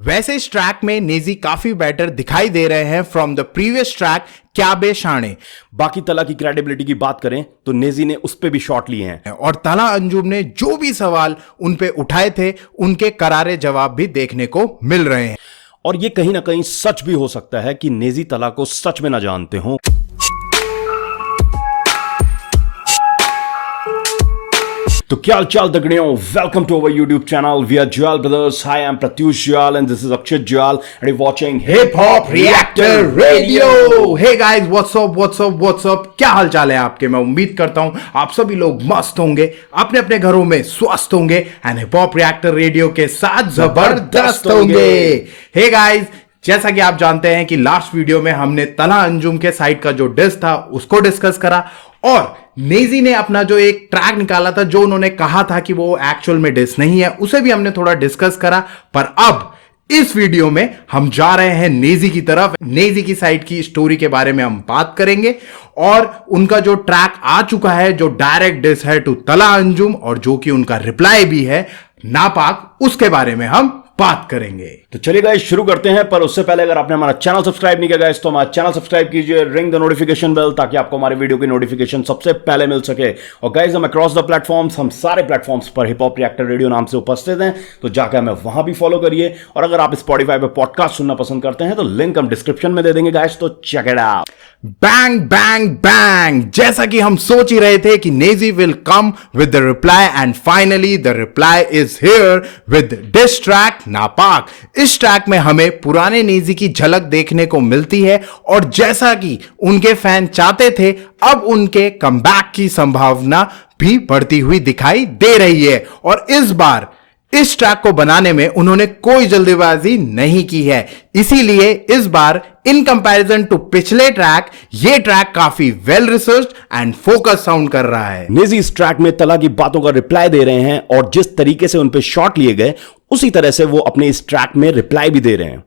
वैसे इस ट्रैक में नेजी काफी बेटर दिखाई दे रहे हैं फ्रॉम द प्रीवियस ट्रैक क्या बे शाणे। बाकी तला की क्रेडिबिलिटी की बात करें तो नेजी ने उस पे भी शॉट लिए हैं और तला अंजुम ने जो भी सवाल उन पे उठाए थे उनके करारे जवाब भी देखने को मिल रहे हैं। और ये कहीं ना कहीं सच भी हो सकता है कि नेजी तला को सच में ना जानते हो। तो क्या चाल दगड़ियों, welcome to our YouTube channel we are Jwal brothers. Hi I am Pratyush Jwal and this is Akshit Jwal and you watching hip hop reactor radio. Hey guys, what's up, क्या हाल चाल है आपके। मैं उम्मीद करता हूं आप सभी लोग मस्त होंगे, अपने अपने घरों में स्वस्थ होंगे and hip hop reactor radio के साथ जबरदस्त होंगे। हे गाइस, जैसा कि आप जानते हैं कि लास्ट वीडियो में हमने तला अंजुम के साइड का जो डिस था उसको डिस्कस करा और नेजी ने अपना जो एक ट्रैक निकाला था जो उन्होंने कहा था कि वो एक्चुअल में डिस नहीं है, उसे भी हमने थोड़ा डिस्कस करा। पर अब इस वीडियो में हम जा रहे हैं नेजी की तरफ। नेजी की साइड की स्टोरी के बारे में हम बात करेंगे और उनका जो ट्रैक आ चुका है जो डायरेक्ट डिस है टू तला अंजुम और जो कि उनका रिप्लाई भी है नापाक, उसके बारे में हम बात करेंगे। तो चलिए गाइस शुरू करते हैं। पर उससे पहले अगर आपने हमारा चैनल सब्सक्राइब नहीं किया गाइस तो हमारा चैनल सब्सक्राइब कीजिए, रिंग द नोटिफिकेशन बेल ताकि आपको हमारे वीडियो की नोटिफिकेशन सबसे पहले मिल सके। और गाइस हम अक्रॉस द प्लेटफॉर्म्स, हम सारे प्लेटफॉर्म्स पर हिप हॉप रिएक्टर रेडियो नाम से उपस्थित हैं, तो जाकर हमें वहां भी फॉलो करिए। और अगर आप स्पॉटिफाई पे पॉडकास्ट सुनना पसंद करते हैं तो लिंक हम डिस्क्रिप्शन में दे देंगे गाइस, तो check it out. Bang bang bang, जैसा कि हम सोच ही रहे थे कि Naezy will come with the reply and finally the reply is here with diss track Napak. इस ट्रैक में हमें पुराने नेजी की झलक देखने को मिलती है और जैसा कि उनके फैन चाहते थे अब उनके कमबैक की संभावना भी बढ़ती हुई दिखाई दे रही है। और इस बार इस ट्रैक को बनाने में उन्होंने कोई जल्दीबाजी नहीं की है, इसीलिए इस बार इन कंपैरिजन टू पिछले ट्रैक ये ट्रैक काफी well researched and focus sound कर रहा है। नेजी इस ट्रैक में तला की बातों का रिप्लाई दे रहे हैं और जिस तरीके से उन पे शॉट लिए गए उसी तरह से वो अपने इस ट्रैक में रिप्लाई भी दे रहे हैं।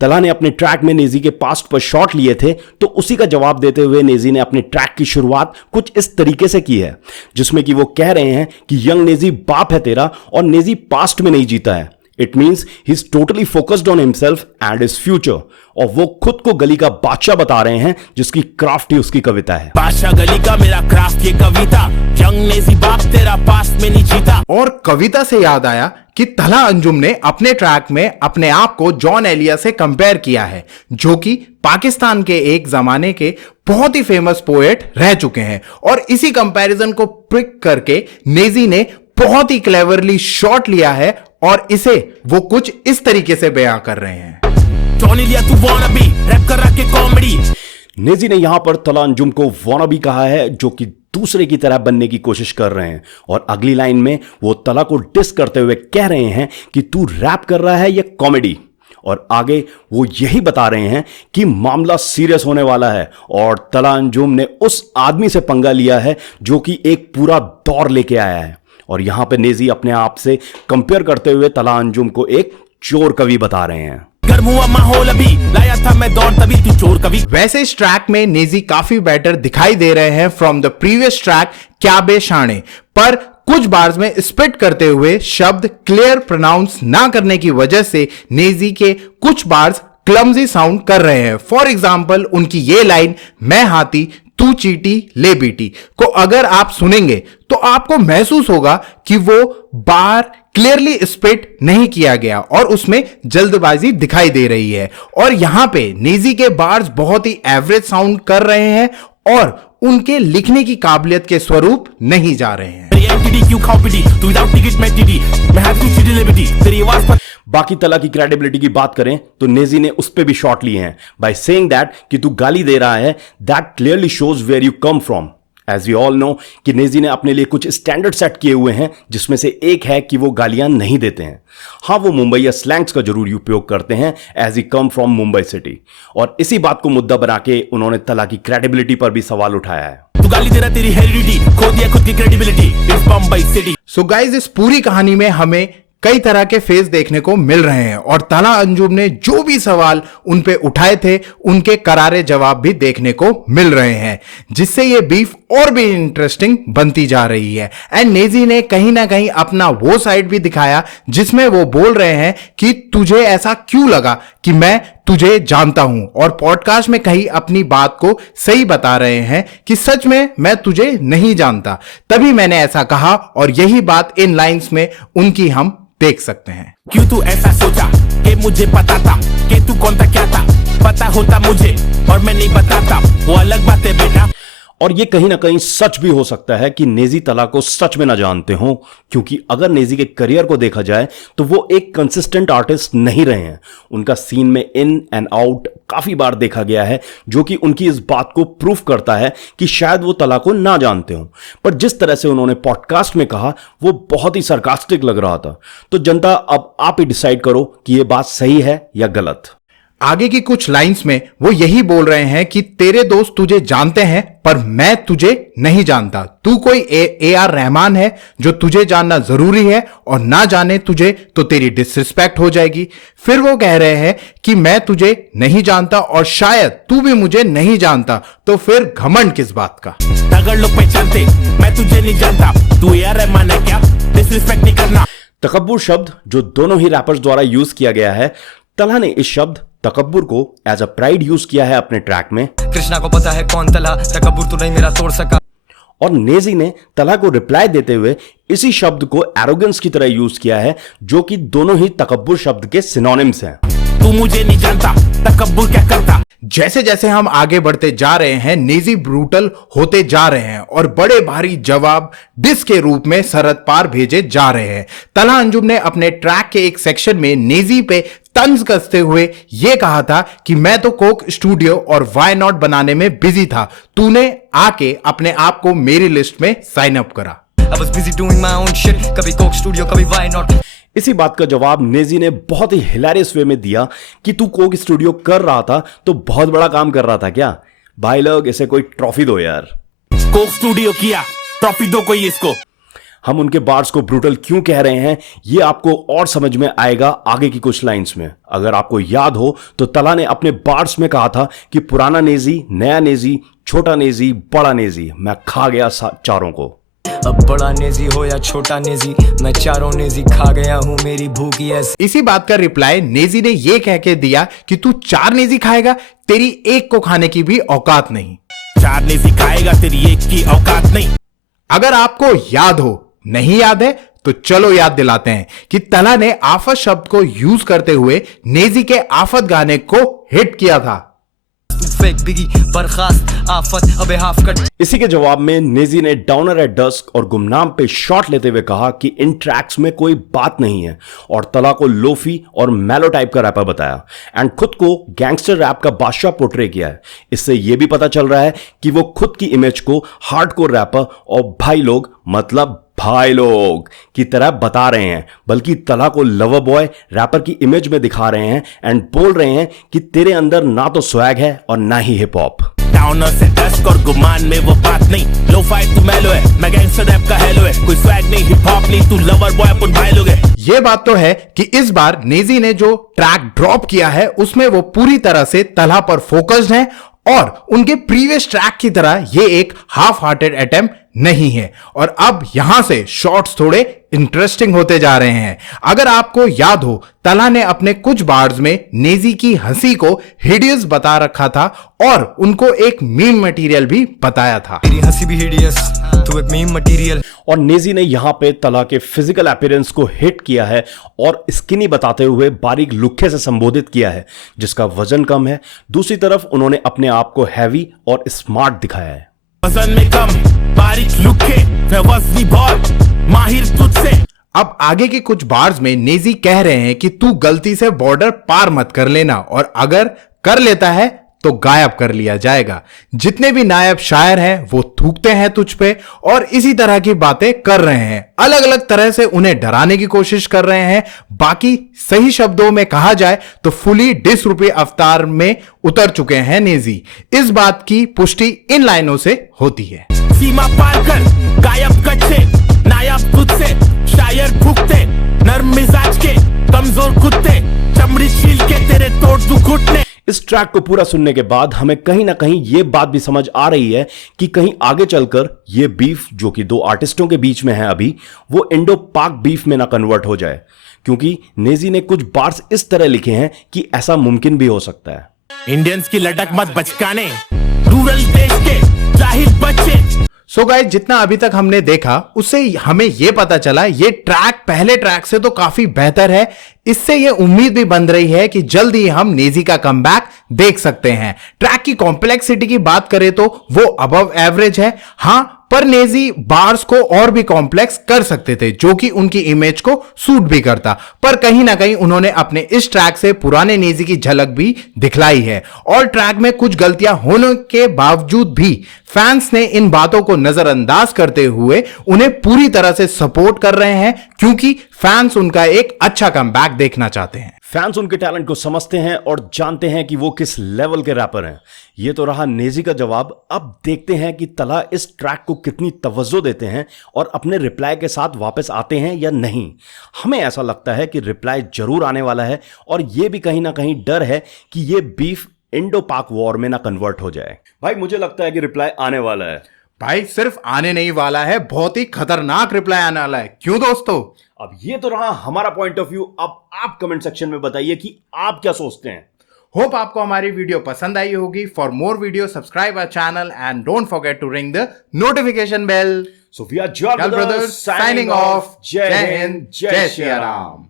तला ने अपने ट्रैक में नेजी के पास्ट पर शॉट लिए थे तो उसी का जवाब देते हुए नेजी ने अपने ट्रैक की शुरुआत कुछ इस तरीके से की है जिसमें कि वो कह रहे हैं कि यंग नेजी बाप है तेरा और नेजी पास्ट में नहीं जीता है। It means he is totally focused on himself and his future. और वो खुद को गली का बादशाह बता रहे हैं जिसकी क्राफ्ट ही उसकी कविता है। बादशाह गली का मेरा क्राफ्ट ये कविता, यंग नेजी बाप तेरा पास्ट में नहीं जीता। और कविता से याद आया कि तला अंजुम ने अपने ट्रैक में अपने आप को जॉन एलिया से कंपेयर किया है जो कि पाकिस्तान के एक जमाने के बहुत ही फेमस पोएट रह चुके हैं। और इसी कंपैरिजन को पिक करके नेजी ने बहुत ही क्लेवरली शॉट लिया है और इसे वो कुछ इस तरीके से बयां कर रहे हैं। नेजी ने यहां पर तला अंजुम को वानाबी कहा है जो कि दूसरे की तरह बनने की कोशिश कर रहे हैं। और अगली लाइन में वो तला को डिस करते हुए कह रहे हैं कि तू रैप कर रहा है या कॉमेडी। और आगे वो यही बता रहे हैं कि मामला सीरियस होने वाला है और तला अंजुम ने उस आदमी से पंगा लिया है जो कि एक पूरा दौर लेके आया है। और यहां पे नेजी अपने आप से कंपेयर करते हुए तला अंजुम को एक चोर कवि बता रहे हैं। माहौल अभी लाया था मैं दौड़ तभी तू चोर कवि। वैसे इस ट्रैक में नेजी काफी बेटर दिखाई दे रहे हैं फ्रॉम द प्रीवियस ट्रैक क्या बे शाणे, पर कुछ बार्स में स्पिट करते हुए शब्द क्लियर प्रोनाउंस ना करने की वजह से नेजी के कुछ बार्स क्लमजी साउंड कर रहे हैं। फॉर एग्जाम्पल उनकी ये लाइन मैं हाथी तू चीटी ले बीटी को अगर आप सुनेंगे तो आपको महसूस होगा कि वो बार क्लियरली स्पिट नहीं किया गया और उसमें जल्दबाजी दिखाई दे रही है। और यहां पे नेजी के बार्स बहुत ही एवरेज साउंड कर रहे हैं और उनके लिखने की काबिलियत के स्वरूप नहीं जा रहे हैं। बाकी तला की क्रेडिबिलिटी की बात करें तो नेजी ने उस पे भी शॉट लिए हैं बाय सेइंग दैट कि तू गाली दे रहा है, that clearly shows where you come from. As you all know कि नेजी ने अपने लिए कुछ स्टैंडर्ड सेट किए हुए हैं जिसमें से एक है कि वो गालियां नहीं देते हैं। हाँ, वो मुंबई या स्लैंग्स का जरूर उपयोग करते हैं as he come from Mumbai city. और इसी बात को मुद्दा बना के उन्होंने तला की क्रेडिबिलिटी पर भी सवाल उठाया है। तू गाली दे रहा, तेरी हेरिडिटी खो दिया खुद की क्रेडिबिलिटी इस बम्बई सिटी। सो गाइस, इस पूरी कहानी में हमें कई तरह के फेस देखने को मिल रहे हैं और तला अंजुम ने जो भी सवाल उन पे उठाए थे उनके करारे जवाब भी देखने को मिल रहे हैं, जिससे ये बीफ और भी इंटरेस्टिंग बनती जा रही है। एंड नेजी ने कहीं ना कहीं अपना वो साइड भी दिखाया जिसमें वो बोल रहे हैं कि तुझे ऐसा क्यों लगा कि मैं तुझे जानता हूं, और पॉडकास्ट में कहीं अपनी बात को सही बता रहे हैं कि सच में मैं तुझे नहीं जानता, तभी मैंने ऐसा कहा, और यही बात इन लाइंस में उनकी हम देख सकते हैं। क्यों तू ऐसा सोचा कि मुझे पता था कि तू कौन था क्या था, पता होता मुझे और मैं नहीं बताता, वो अलग बात है बेटा। और ये कहीं ना कहीं सच भी हो सकता है कि नेजी तला को सच में ना जानते हो, क्योंकि अगर नेजी के करियर को देखा जाए तो वो एक कंसिस्टेंट आर्टिस्ट नहीं रहे हैं। उनका सीन में इन एंड आउट काफी बार देखा गया है, जो कि उनकी इस बात को प्रूफ करता है कि शायद वो तला को ना जानते हो। पर जिस तरह से उन्होंने पॉडकास्ट में कहा वो बहुत ही सरकास्टिक लग रहा था। तो जनता, अब आप ही डिसाइड करो कि ये बात सही है या गलत। आगे की कुछ लाइंस में वो यही बोल रहे हैं कि तेरे दोस्त तुझे जानते हैं पर मैं तुझे नहीं जानता, तू कोई AR रहमान है जो तुझे जानना जरूरी है, और ना जाने तुझे तो तेरी डिसरिस्पेक्ट हो जाएगी। फिर वो कह रहे हैं कि मैं तुझे नहीं जानता और शायद तू भी मुझे नहीं जानता, तो फिर घमंड किस बात का। अगर लोग पहचानते मैं तुझे नहीं जानता, तू AR रहमान है क्या, डिसरिस्पेक्ट नहीं करना। तकब्बुर शब्द जो दोनों ही रैपर्स द्वारा यूज किया गया है, तला ने इस शब्द तकब्बुर को एज अ प्राइड यूज किया है अपने ट्रैक में। कृष्णा को पता है कौन तला, तकब्बुर तू नहीं मेरा तोड़ सका। और नेजी ने तला को रिप्लाई देते हुए इसी शब्द को एरोगेंस की तरह यूज किया है, जो कि दोनों ही तकब्बुर शब्द के सिनोनिम्स हैं। तू मुझे नहीं जानता, तकब्बुर क्या करता। जैसे जैसे हम आगे बढ़ते जा रहे हैं, नेजी ब्रूटल होते जा रहे हैं और बड़े भारी जवाब डिस के रूप में सरहद पार भेजे जा रहे हैं। तला अंजुम ने अपने ट्रैक के एक सेक्शन में नेजी पे तंज कसते हुए यह कहा था कि मैं तो कोक स्टूडियो और वाई नॉट बनाने में बिजी था, तूने आके अपने आप को मेरी लिस्ट में साइन अप करा। I was busy doing my own shit, कभी कोक स्टूडियो कभी वाई नॉट। इसी बात का जवाब नेजी ने बहुत ही हिलेरियस वे में दिया कि तू कोक स्टूडियो कर रहा था तो बहुत बड़ा काम कर रहा था क्या? भाई लोग, इसे कोई ट्रॉफी दो यार। कोक स्टूडियो किया, ट्रॉफी दो कोई इसको। हम उनके बार्स को ब्रूटल क्यों कह रहे हैं ये आपको और समझ में आएगा आगे की कुछ लाइंस में। अगर आपको याद हो तो तला ने अपने बार्स में कहा था कि पुराना नेजी, नया नेजी, छोटा नेजी, बड़ा नेजी, मैं खा गया चारों को। अब बड़ा नेजी हो या छोटा नेजी, मैं चारों नेजी खा गया हूं, मेरी भूख ही ऐसी। इसी बात का रिप्लाई नेजी ने यह कह के दिया कि तू 4 नेजी खाएगा, तेरी एक को खाने की भी औकात नहीं। 4 नेजी खाएगा, तेरी एक की औकात नहीं। अगर आपको याद हो, नहीं याद है तो चलो याद दिलाते हैं कि तला ने आफत शब्द को यूज करते हुए नेजी के आफत गाने को हिट किया था। फेक बिगी बर्खास्त आफत अबे हाफ कट। इसी के जवाब में नेजी ने डाउनर एट डस्क और गुमनाम पे शॉट लेते हुए कहा कि इन ट्रैक्स में कोई बात नहीं है, और तला को लोफी और मेलो टाइप का रैपर बताया एंड खुद को गैंगस्टर रैप का बादशाह पोर्ट्रे किया है। इससे यह भी पता चल रहा है कि वो खुद की इमेज को हार्डकोर रैपर और भाई लोग मतलब भाई लोग की तरह बता रहे हैं, बल्कि तला को लवर बॉय रैपर की इमेज में दिखा रहे हैं एंड बोल रहे हैं कि तेरे अंदर ना तो स्वैग है और ना ही हिप हॉप। डाउनर से डस्क और गुमान में वो बात नहीं, लो फाइट तू मेलो है, मैं गैंगस्टर रैप का हेलो है, कोई स्वैग नहीं, हिप हॉप नहीं, तू लवर बॉय अपन भाई लोग है। ये बात तो है कि इस बार नेजी ने जो ट्रैक ड्रॉप किया है उसमें वो पूरी तरह से तला पर फोकस्ड है, और उनके प्रीवियस ट्रैक की तरह ये एक हाफ हार्टेड अटेम्प्ट नहीं है। और अब यहां से शॉट्स थोड़े इंटरेस्टिंग होते जा रहे हैं। अगर आपको याद हो, तला ने अपने कुछ बार्स में नेजी की हंसी को हिडियस बता रखा था और उनको एक मीम मटेरियल भी बताया था। तेरी हंसी भी हिडियस, तू एक मीम मटेरियल। और नेजी ने यहां पे तला के फिजिकल अपीयरेंस को हिट किया है और स्किनी बताते हुए बारीक लुक्के से संबोधित किया है, जिसका वजन कम है। दूसरी तरफ उन्होंने अपने आप को हैवी और स्मार्ट दिखाया है। वजन में कम, बारीक लुक्के, मैं वजनी बहुत, माहिर तुझसे। अब आगे के कुछ बार्स में नेजी कह रहे हैं कि तू गलती से बॉर्डर पार मत कर लेना, और अगर कर लेता है तो गायब कर लिया जाएगा। जितने भी नायब शायर हैं वो थूकते हैं तुझ पे और इसी तरह की बातें कर रहे हैं, अलग अलग तरह से उन्हें डराने की कोशिश कर रहे हैं। बाकी सही शब्दों में कहा जाए तो फुली डिसरूपी अवतार में उतर चुके हैं नेजी। इस बात की पुष्टि इन लाइनों से होती है। सीमा पार कर, गायब कच्चे, नायब तुझसे, शायर भुगते, नर्म मिजाज के कमजोर कुत्ते चमड़ी छील के तेरे तोड़ दू घुटने। इस ट्रैक को पूरा सुनने के बाद हमें कहीं ना कहीं यह बात भी समझ आ रही है कि कहीं आगे चलकर यह बीफ जो कि दो आर्टिस्टों के बीच में है अभी, वो इंडो पाक बीफ में ना कन्वर्ट हो जाए, क्योंकि नेजी ने कुछ बार्स इस तरह लिखे हैं कि ऐसा मुमकिन भी हो सकता है। इंडियंस की लटक मत बचकाने, रूरल देश के जाहिल बच्चे। सो गाइस, जितना अभी तक हमने देखा उससे हमें यह पता चला ये ट्रैक पहले ट्रैक से तो काफी बेहतर है। इससे यह उम्मीद भी बन रही है कि जल्द ही हम नेजी का कमबैक देख सकते हैं। ट्रैक की कॉम्प्लेक्सिटी की बात करें तो वो अबव एवरेज है, हां, पर नेजी बार्स को और भी कॉम्प्लेक्स कर सकते थे जो कि उनकी इमेज को सूट भी करता, पर कहीं ना कहीं उन्होंने अपने इस ट्रैक से पुराने नेजी की झलक भी दिखलाई है। और ट्रैक में कुछ गलतियां होने के बावजूद भी फैंस ने इन बातों को नजरअंदाज करते हुए उन्हें पूरी तरह से सपोर्ट कर रहे हैं, क्योंकि फैंस उनका एक अच्छा कमबैक देखना चाहते हैं। फैंस उनके टैलेंट को समझते हैं और जानते हैं कि वो किस लेवल के रैपर हैं। ये तो रहा नेजी का जवाब। अब देखते हैं कि तला इस ट्रैक को कितनी तवज्जो देते हैं और अपने रिप्लाई के साथ वापस आते हैं या नहीं। हमें ऐसा लगता है कि रिप्लाई जरूर आने वाला है, और यह भी कहीं ना कहीं डर है कि यह बीफ इंडो पाक वॉर में ना कन्वर्ट हो जाए। भाई मुझे लगता है कि रिप्लाई आने वाला है। भाई सिर्फ आने नहीं वाला है, बहुत ही खतरनाक रिप्लाई आने वाला है। क्यों दोस्तों? अब ये तो रहा हमारा पॉइंट ऑफ व्यू। अब आप कमेंट सेक्शन में बताइए कि आप क्या सोचते हैं। होप आपको हमारी वीडियो पसंद आई होगी। For more video subscribe our channel and don't forget to ring the notification bell. So we are Joel Brothers Brothers signing off. Jai Hind, Jai Shri Ram.